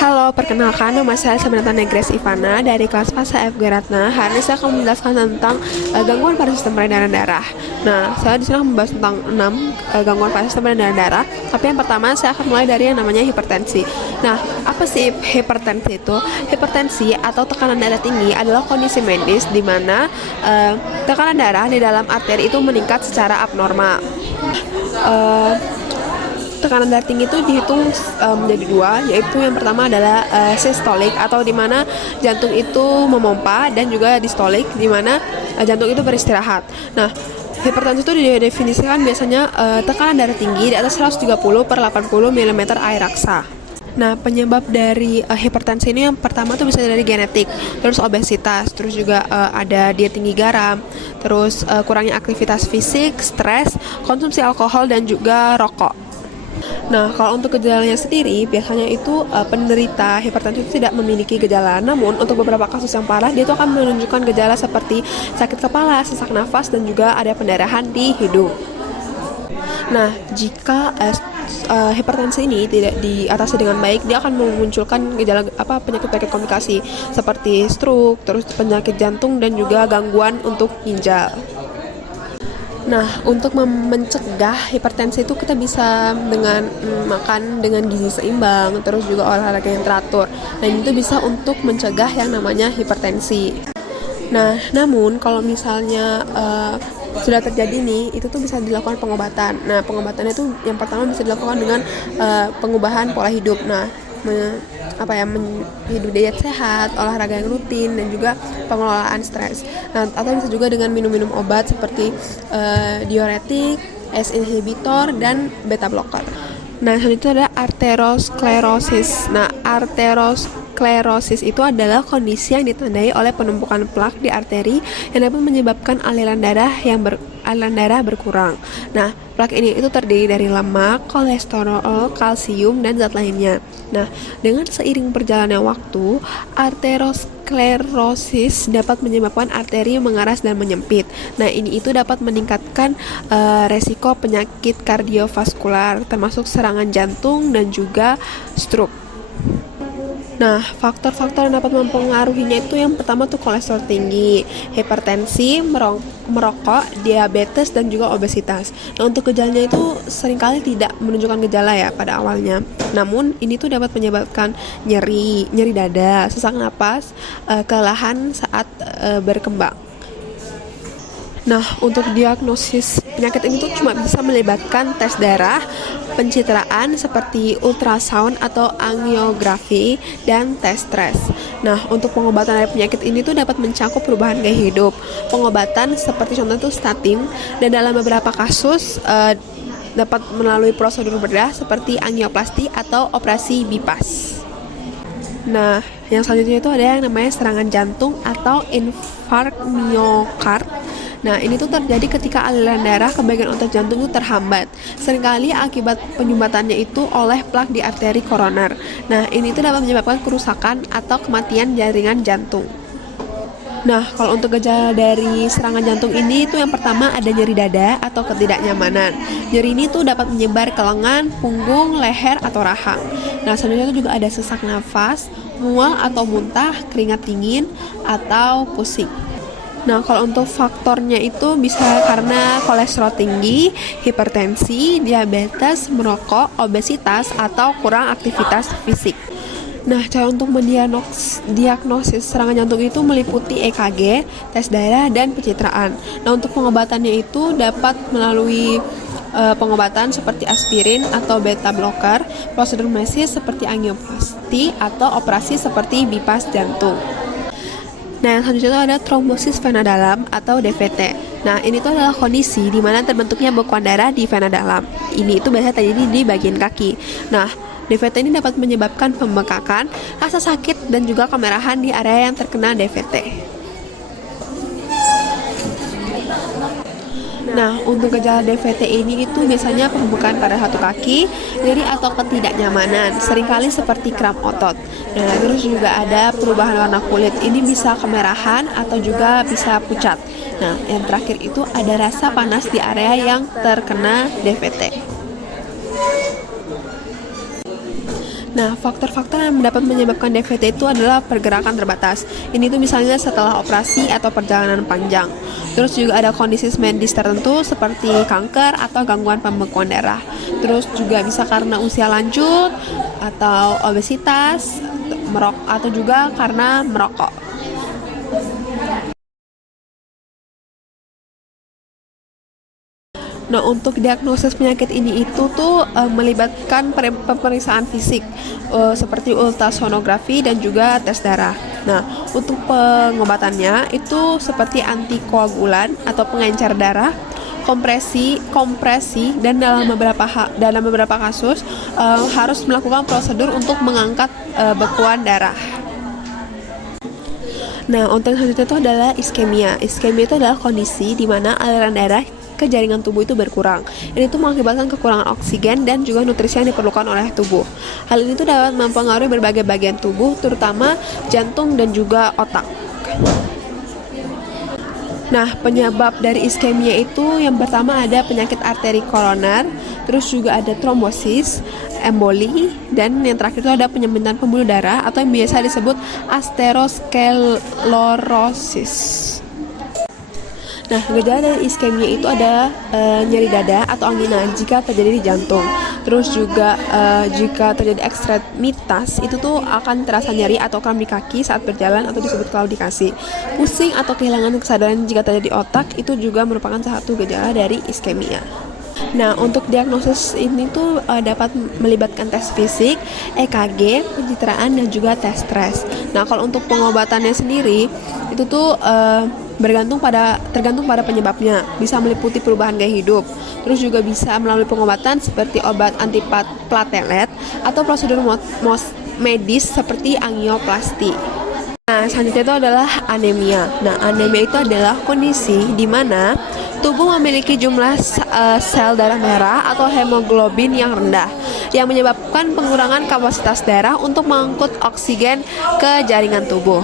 Halo, perkenalkan nama saya sebenarnya Grace Ivana dari kelas Fasa F Geratna. Hari ini saya akan menjelaskan tentang gangguan pada sistem peredaran darah. Nah, saya di sini akan membahas tentang 6 gangguan pada sistem peredaran darah. Tapi yang pertama saya akan mulai dari yang namanya hipertensi. Nah, apa sih hipertensi itu? Hipertensi atau tekanan darah tinggi adalah kondisi medis di mana tekanan darah di dalam arteri itu meningkat secara abnormal. Tekanan darah tinggi itu dihitung menjadi dua, yaitu yang pertama adalah sistolik atau di mana jantung itu memompa, dan juga distolik di mana jantung itu beristirahat. Nah, hipertensi itu didefinisikan biasanya tekanan darah tinggi di atas 130/80 mm air raksa. Nah, penyebab dari hipertensi ini yang pertama tuh bisa dari genetik, terus obesitas, terus juga ada diet tinggi garam, terus kurangnya aktivitas fisik, stres, konsumsi alkohol, dan juga rokok. Nah, kalau untuk gejalanya sendiri, biasanya itu penderita hipertensi itu tidak memiliki gejala. Namun, untuk beberapa kasus yang parah, dia itu akan menunjukkan gejala seperti sakit kepala, sesak nafas, dan juga ada pendarahan di hidung. Nah, jika hipertensi ini tidak diatasi dengan baik, dia akan memunculkan gejala penyakit-penyakit komplikasi seperti stroke, terus penyakit jantung, dan juga gangguan untuk ginjal. Nah, untuk mencegah hipertensi itu kita bisa dengan makan dengan gizi seimbang, terus juga olahraga yang teratur. Dan itu bisa untuk mencegah yang namanya hipertensi. Nah, namun kalau misalnya sudah terjadi nih, itu tuh bisa dilakukan pengobatan. Nah, pengobatannya itu yang pertama bisa dilakukan dengan pengubahan pola hidup. Nah, hidup diet sehat, olahraga yang rutin, dan juga pengelolaan stres. Nah, atau bisa juga dengan minum-minum obat seperti diuretik, ACE inhibitor, dan beta blocker. Nah, selanjutnya ada arteriosklerosis. Nah, arteriosklerosis itu adalah kondisi yang ditandai oleh penumpukan plak di arteri yang dapat menyebabkan aliran darah berkurang. Nah, plak ini itu terdiri dari lemak, kolesterol, kalsium, dan zat lainnya. Nah, dengan seiring berjalannya waktu, arteriosklerosis dapat menyebabkan arteri mengeras dan menyempit. Nah, ini itu dapat meningkatkan resiko penyakit kardiovaskular, termasuk serangan jantung dan juga stroke. Nah, faktor-faktor yang dapat mempengaruhinya itu yang pertama tuh kolesterol tinggi, hipertensi, merokok, diabetes, dan juga obesitas. Nah, untuk gejalanya itu seringkali tidak menunjukkan gejala ya pada awalnya. Namun, ini tuh dapat menyebabkan nyeri dada, sesak napas, kelelahan saat berkembang. Nah, untuk diagnosis penyakit ini tuh cuma bisa melibatkan tes darah, pencitraan seperti ultrasound atau angiografi, dan tes stres. Nah, untuk pengobatan dari penyakit ini tuh dapat mencakup perubahan gaya hidup. Pengobatan seperti contohnya tuh statin, dan dalam beberapa kasus dapat melalui prosedur bedah seperti angioplasti atau operasi bypass. Nah, yang selanjutnya itu ada yang namanya serangan jantung atau infark miokard. Nah, ini tuh terjadi ketika aliran darah ke bagian otot jantung itu terhambat. Seringkali akibat penyumbatannya itu oleh plak di arteri koroner. Nah, ini tuh dapat menyebabkan kerusakan atau kematian jaringan jantung. Nah, kalau untuk gejala dari serangan jantung ini itu yang pertama ada nyeri dada atau ketidaknyamanan. Nyeri ini tuh dapat menyebar ke lengan, punggung, leher, atau rahang. Nah, selanjutnya itu juga ada sesak nafas, mual atau muntah, keringat dingin, atau pusing. Nah, kalau untuk faktornya itu bisa karena kolesterol tinggi, hipertensi, diabetes, merokok, obesitas, atau kurang aktivitas fisik. Nah, cara untuk mendiagnosis serangan jantung itu meliputi EKG, tes darah, dan pencitraan. Nah, untuk pengobatannya itu dapat melalui pengobatan seperti aspirin atau beta blocker, prosedur medis seperti angioplasti, atau operasi seperti bypass jantung. Nah, yang selanjutnya itu ada trombosis vena dalam atau DVT. Nah, ini tuh adalah kondisi di mana terbentuknya bekuan darah di vena dalam. Ini itu biasanya terjadi di bagian kaki. Nah, DVT ini dapat menyebabkan pembengkakan, rasa sakit, dan juga kemerahan di area yang terkena DVT. Nah, untuk gejala DVT ini itu biasanya pembukaan pada satu kaki, nyeri atau ketidaknyamanan, seringkali seperti kram otot. Nah, terus juga ada perubahan warna kulit. Ini bisa kemerahan atau juga bisa pucat. Nah, yang terakhir itu ada rasa panas di area yang terkena DVT. Nah, faktor-faktor yang dapat menyebabkan DVT itu adalah pergerakan terbatas. Ini tuh misalnya setelah operasi atau perjalanan panjang. Terus juga ada kondisi medis tertentu seperti kanker atau gangguan pembekuan darah. Terus juga bisa karena usia lanjut atau obesitas, atau juga karena merokok. Nah, untuk diagnosis penyakit ini itu tuh melibatkan pemeriksaan fisik seperti ultrasonografi dan juga tes darah. Nah, untuk pengobatannya itu seperti antikoagulan atau pengencer darah, kompresi dan dalam beberapa kasus harus melakukan prosedur untuk mengangkat bekuan darah. Nah, untuk selanjutnya itu adalah iskemia. Iskemia itu adalah kondisi di mana aliran darah ke jaringan tubuh itu berkurang. Ini tuh mengakibatkan kekurangan oksigen dan juga nutrisi yang diperlukan oleh tubuh. Hal ini tuh dapat mempengaruhi berbagai bagian tubuh, terutama jantung dan juga otak. Nah, penyebab dari iskemia itu yang pertama ada penyakit arteri koroner, terus juga ada trombosis, emboli, dan yang terakhir itu ada penyempitan pembuluh darah atau yang biasa disebut aterosklerosis. Nah, gejala dari iskemia itu ada nyeri dada atau angina jika terjadi di jantung. Terus juga jika terjadi ekstremitas itu tuh akan terasa nyeri atau kram di kaki saat berjalan atau disebut klaudikasi. Pusing atau kehilangan kesadaran jika terjadi di otak itu juga merupakan salah satu gejala dari iskemia. Nah, untuk diagnosis ini tuh dapat melibatkan tes fisik, EKG, pencitraan, dan juga tes stres. Nah, kalau untuk pengobatannya sendiri itu tuh tergantung pada penyebabnya. Bisa meliputi perubahan gaya hidup. Terus juga bisa melalui pengobatan seperti obat antiplatelet atau prosedur medis seperti angioplasti. Nah, selanjutnya itu adalah anemia. Nah, anemia itu adalah kondisi di mana tubuh memiliki jumlah sel darah merah atau hemoglobin yang rendah yang menyebabkan pengurangan kapasitas darah untuk mengangkut oksigen ke jaringan tubuh.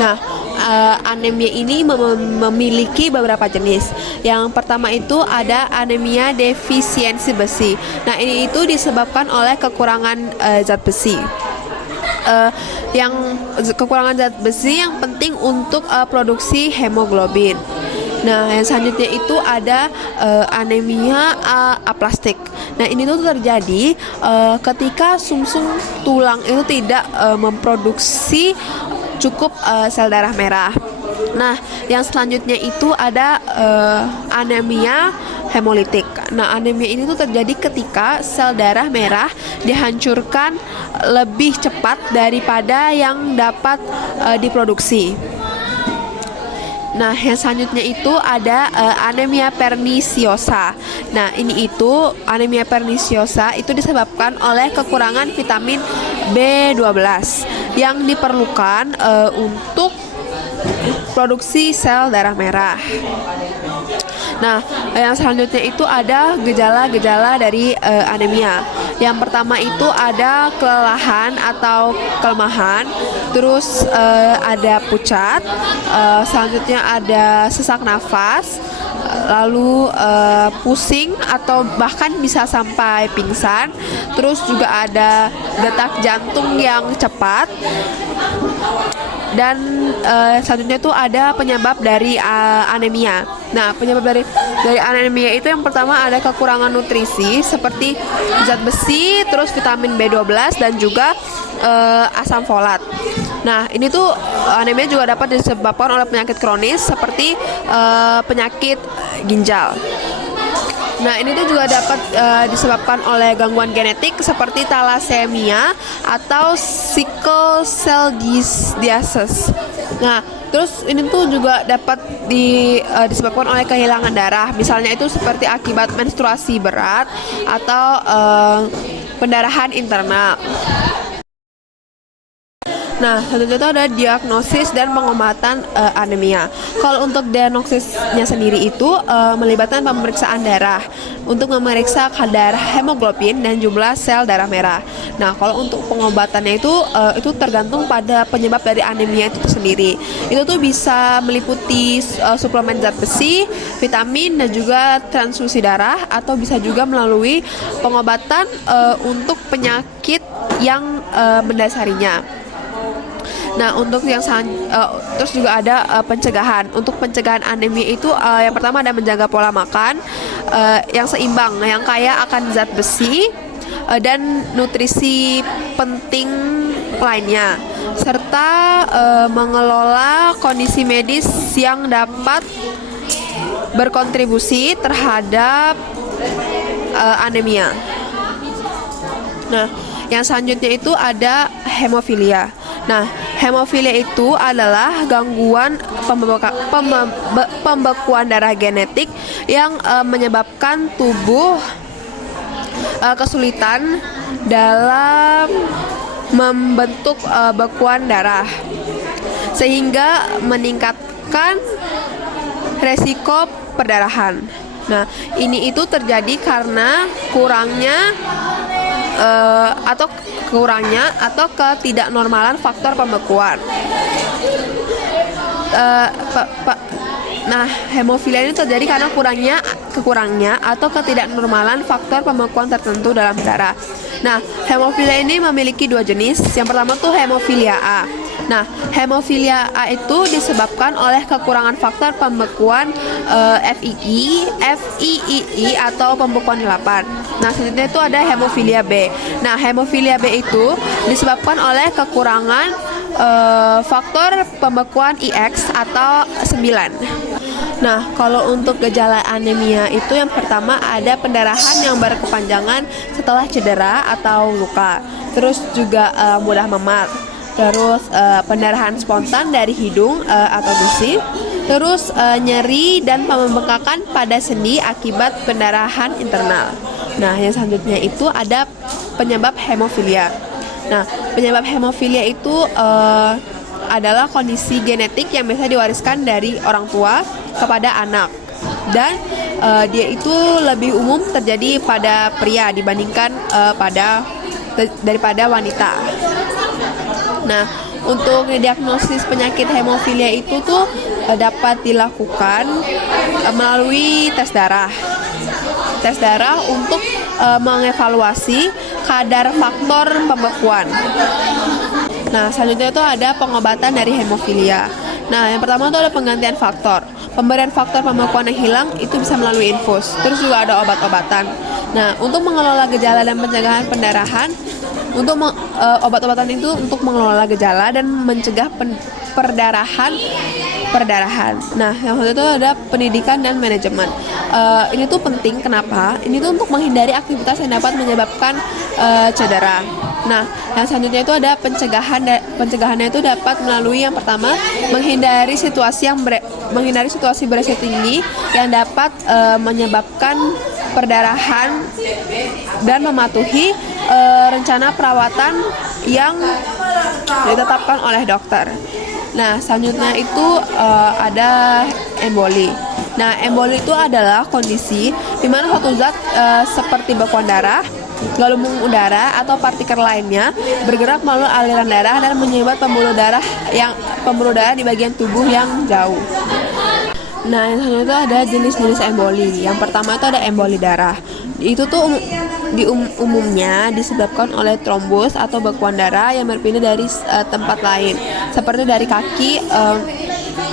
Nah, anemia ini memiliki beberapa jenis. Yang pertama itu ada anemia defisiensi besi. Nah, ini itu disebabkan oleh kekurangan zat besi. Yang kekurangan zat besi yang penting untuk produksi hemoglobin. Nah, yang selanjutnya itu ada anemia aplastik. Nah, ini tuh terjadi ketika sumsum tulang itu tidak memproduksi cukup sel darah merah. Nah, yang selanjutnya itu ada anemia hemolitik. Nah, anemia ini tuh terjadi ketika sel darah merah dihancurkan lebih cepat daripada yang dapat diproduksi. Nah, yang selanjutnya itu ada anemia pernisiosa. Nah, ini itu anemia pernisiosa itu disebabkan oleh kekurangan vitamin B12 yang diperlukan untuk produksi sel darah merah. Nah, yang selanjutnya itu ada gejala-gejala dari anemia. Yang pertama itu ada kelelahan atau kelemahan, terus ada pucat, selanjutnya ada sesak nafas, lalu pusing atau bahkan bisa sampai pingsan, terus juga ada detak jantung yang cepat. Dan selanjutnya itu ada penyebab dari anemia. Nah, penyebab dari anemia itu yang pertama ada kekurangan nutrisi seperti zat besi, terus vitamin B12 dan juga asam folat. Nah, ini tuh anemia juga dapat disebabkan oleh penyakit kronis seperti penyakit ginjal. Nah, ini tuh juga dapat disebabkan oleh gangguan genetik seperti thalassemia atau sickle cell disease. Nah, terus ini tuh juga dapat disebabkan oleh kehilangan darah. Misalnya itu seperti akibat menstruasi berat atau pendarahan internal. Nah, selanjutnya itu ada diagnosis dan pengobatan anemia. Kalau untuk diagnosisnya sendiri itu melibatkan pemeriksaan darah untuk memeriksa kadar hemoglobin dan jumlah sel darah merah. Nah, kalau untuk pengobatannya itu tergantung pada penyebab dari anemia itu sendiri. Itu tuh bisa meliputi suplemen zat besi, vitamin, dan juga transfusi darah, atau bisa juga melalui pengobatan untuk penyakit yang mendasarinya. Nah, untuk yang terus juga ada pencegahan. Untuk pencegahan anemia itu yang pertama ada menjaga pola makan yang seimbang, yang kaya akan zat besi dan nutrisi penting lainnya, serta mengelola kondisi medis yang dapat berkontribusi terhadap anemia. Nah, yang selanjutnya itu ada hemofilia. Nah, hemofilia itu adalah gangguan pembekuan darah genetik yang menyebabkan tubuh kesulitan dalam membentuk bekuan darah, sehingga meningkatkan resiko perdarahan. Nah, ini itu terjadi karena kurangnya atau ketidaknormalan faktor pembekuan. Nah, hemofilia ini terjadi karena kekurangnya atau ketidaknormalan faktor pembekuan tertentu dalam darah. Nah, hemofilia ini memiliki dua jenis. Yang pertama tuh hemofilia A. Nah, hemofilia A itu disebabkan oleh kekurangan faktor pembekuan FII atau pembekuan 8. Nah, selanjutnya itu ada hemofilia B. Nah, hemofilia B itu disebabkan oleh kekurangan faktor pembekuan IX atau 9. Nah, kalau untuk gejala anemia itu yang pertama ada pendarahan yang berkepanjangan setelah cedera atau luka. Terus juga mudah memar. Terus pendarahan spontan dari hidung atau gusi. Terus nyeri dan pembengkakan pada sendi akibat pendarahan internal. Nah, yang selanjutnya itu ada penyebab hemofilia. Nah, penyebab hemofilia itu adalah kondisi genetik yang biasa diwariskan dari orang tua kepada anak, dan dia itu lebih umum terjadi pada pria dibandingkan daripada wanita. Nah, untuk diagnosis penyakit hemofilia itu tuh dapat dilakukan melalui tes darah. Tes darah untuk mengevaluasi kadar faktor pembekuan. Nah, selanjutnya itu ada pengobatan dari hemofilia. Nah, yang pertama itu ada penggantian faktor. Pemberian faktor pembekuan yang hilang itu bisa melalui infus. Terus juga ada obat-obatan. Nah, untuk mengelola gejala dan pencegahan pendarahan, obat-obatan itu untuk mengelola gejala dan mencegah perdarahan. Nah, yang satu itu ada pendidikan dan manajemen. Ini tuh penting, kenapa? Ini tuh untuk menghindari aktivitas yang dapat menyebabkan cedera. Nah, yang selanjutnya itu ada pencegahan. Pencegahannya itu dapat melalui yang pertama menghindari situasi beresiko tinggi yang dapat menyebabkan perdarahan dan mematuhi rencana perawatan yang ditetapkan oleh dokter. Nah, selanjutnya itu ada emboli. Nah, emboli itu adalah kondisi di mana suatu zat seperti bekuan darah, gelembung udara atau partikel lainnya bergerak melalui aliran darah dan menyebabkan pembuluh darah di bagian tubuh yang jauh. Nah, yang selanjutnya itu ada jenis-jenis emboli. Yang pertama itu ada emboli darah. Itu tuh umumnya disebabkan oleh trombus atau bekuan darah yang berpindah dari tempat lain, seperti dari kaki,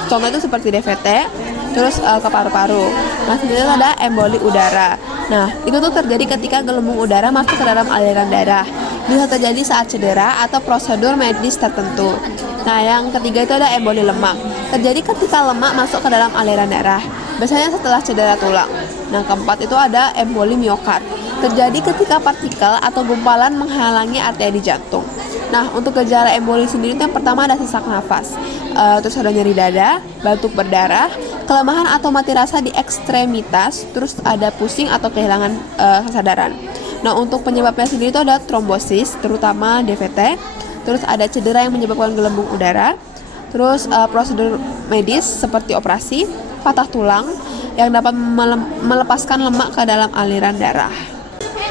contoh itu seperti DVT, terus ke paru-paru. Nah, selanjutnya ada emboli udara. Nah, itu tuh terjadi ketika gelembung udara masuk ke dalam aliran darah. Bisa terjadi saat cedera atau prosedur medis tertentu. Nah, yang ketiga itu ada emboli lemak. Terjadi ketika lemak masuk ke dalam aliran darah, biasanya setelah cedera tulang. Nah, keempat itu ada emboli miokard. Terjadi ketika partikel atau gumpalan menghalangi arteri jantung. Nah, untuk gejala emboli sendiri itu yang pertama ada sesak nafas, terus ada nyeri dada, batuk berdarah, kelemahan atau mati rasa di ekstremitas, terus ada pusing atau kehilangan kesadaran. Nah, untuk penyebabnya sendiri itu ada trombosis, terutama DVT, terus ada cedera yang menyebabkan gelembung udara, terus prosedur medis seperti operasi, patah tulang yang dapat melepaskan lemak ke dalam aliran darah.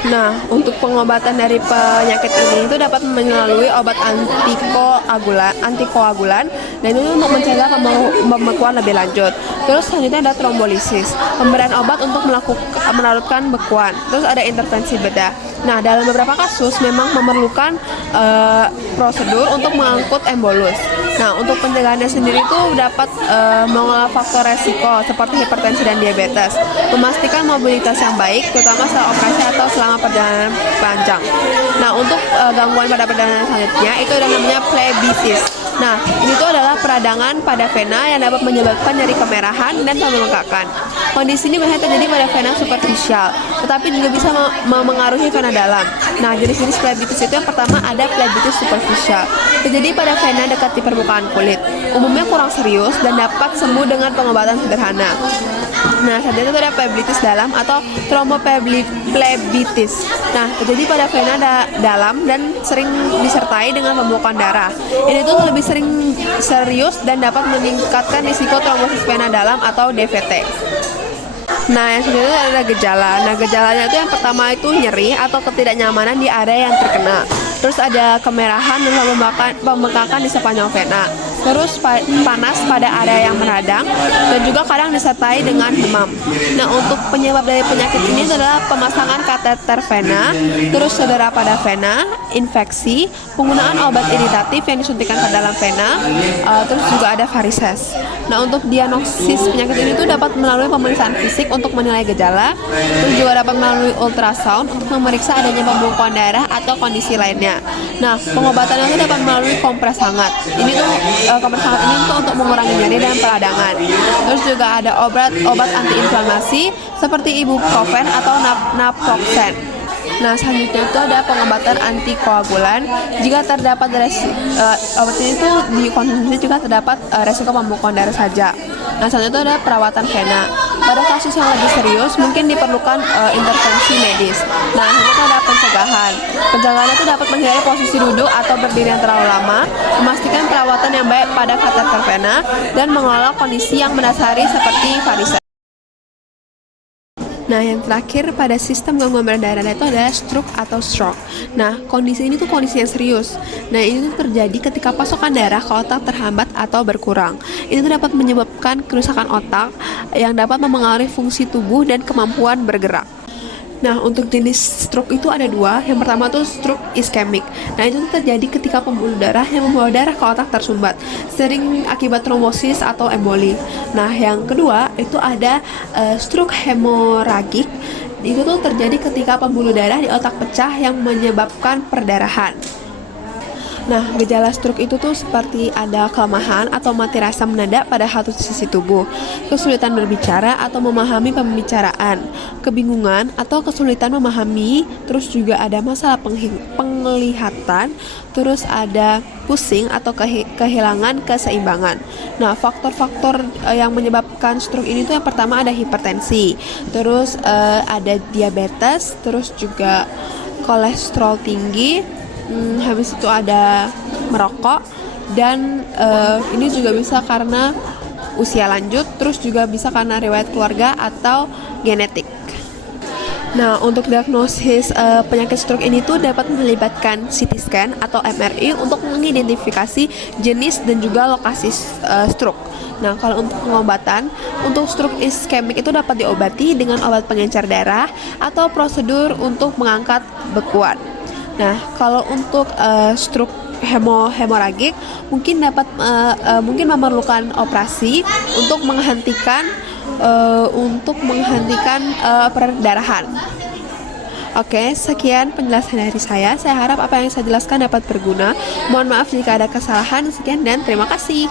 Nah, untuk pengobatan dari penyakit ini itu dapat melalui obat antikoagulan dan itu untuk mencegah pembekuan lebih lanjut. Terus selanjutnya ada trombolisis, pemberian obat untuk melarutkan bekuan. Terus ada intervensi bedah. Nah, dalam beberapa kasus memang memerlukan prosedur untuk mengangkut embolus. Nah, untuk pencegahannya sendiri itu dapat mengolah faktor resiko seperti hipertensi dan diabetes, memastikan mobilitas yang baik, terutama setelah operasi atau selama perjalanan panjang. Nah, untuk gangguan pada perjalanan selanjutnya itu ada namanya phlebitis. Nah, ini tuh adalah peradangan pada vena yang dapat menyebabkan nyeri kemerahan dan pembengkakan. Kondisi ini biasanya terjadi pada vena superficial, tetapi juga bisa memengaruhi vena dalam. Nah, jenis-jenis phlebitis itu yang pertama ada phlebitis superficial. Terjadi pada vena dekat di permukaan kulit. Umumnya kurang serius dan dapat sembuh dengan pengobatan sederhana. Nah, selanjutnya itu ada phlebitis dalam atau trombophlebitis. Nah, terjadi pada vena dalam dan sering disertai dengan pembekuan darah. Ini tuh lebih sering serius dan dapat meningkatkan risiko trombosis vena dalam atau DVT. Nah, yang selanjutnya ada gejala. Nah, gejalanya itu yang pertama itu nyeri atau ketidaknyamanan di area yang terkena. Terus ada kemerahan dan pembengkakan di sepanjang vena. Terus panas pada area yang meradang dan juga kadang disertai dengan demam. Nah, untuk penyebab dari penyakit ini adalah pemasangan kateter vena, terus cedera pada vena, infeksi, penggunaan obat iritatif yang disuntikan ke dalam vena, terus juga ada varises. Nah, untuk diagnosis penyakit ini tuh dapat melalui pemeriksaan fisik untuk menilai gejala, terus juga dapat melalui ultrasound untuk memeriksa adanya pembekuan darah atau kondisi lainnya. Nah, pengobatannya itu dapat melalui kompres hangat. Ini tuh kompres hangat ini tuh untuk mengurangi nyeri dan peradangan. Terus juga ada obat antiinflamasi seperti ibuprofen atau naproxen. Nah, selanjutnya itu ada pengobatan antikoagulan. Jika terdapat obat ini tuh dikonsumsi juga terdapat resiko pembekuan darah saja. Nah, selanjutnya itu ada perawatan vena. Pada kasus yang lebih serius mungkin diperlukan intervensi medis. Nah, selanjutnya ada pencegahan. Pencegahan itu dapat menghindari posisi duduk atau berdiri yang terlalu lama, memastikan perawatan yang baik pada kateter vena, dan mengelola kondisi yang mendasari seperti varises. Nah, yang terakhir pada sistem gangguan berdarah itu adalah stroke atau stroke. Nah, kondisi ini tuh kondisi yang serius. Nah, ini tuh terjadi ketika pasokan darah ke otak terhambat atau berkurang. Ini tuh dapat menyebabkan kerusakan otak yang dapat memengaruhi fungsi tubuh dan kemampuan bergerak. Nah, untuk jenis stroke itu ada dua. Yang pertama tuh stroke iskemik. Nah, itu terjadi ketika pembuluh darah yang membawa darah ke otak tersumbat, sering akibat trombosis atau emboli. Nah, yang kedua itu ada stroke hemoragik. Itu tuh terjadi ketika pembuluh darah di otak pecah yang menyebabkan perdarahan. Nah, gejala stroke itu tuh seperti ada kelemahan atau mati rasa mendadak pada satu sisi tubuh, kesulitan berbicara atau memahami pembicaraan, kebingungan atau kesulitan memahami, terus juga ada masalah penglihatan, terus ada pusing atau kehilangan keseimbangan. Nah, faktor-faktor yang menyebabkan stroke ini tuh yang pertama ada hipertensi, terus ada diabetes, terus juga kolesterol tinggi, habis itu ada merokok, dan ini juga bisa karena usia lanjut, terus juga bisa karena riwayat keluarga atau genetik. Nah, untuk diagnosis penyakit stroke ini tuh dapat melibatkan CT scan atau MRI untuk mengidentifikasi jenis dan juga lokasi stroke. Nah, kalau untuk pengobatan, untuk stroke iskemik itu dapat diobati dengan obat pengencer darah atau prosedur untuk mengangkat bekuan. Nah, kalau untuk stroke hemoragik mungkin memerlukan operasi untuk menghentikan perdarahan. Oke, sekian penjelasan dari saya. Saya harap apa yang saya jelaskan dapat berguna. Mohon maaf jika ada kesalahan. Sekian dan terima kasih.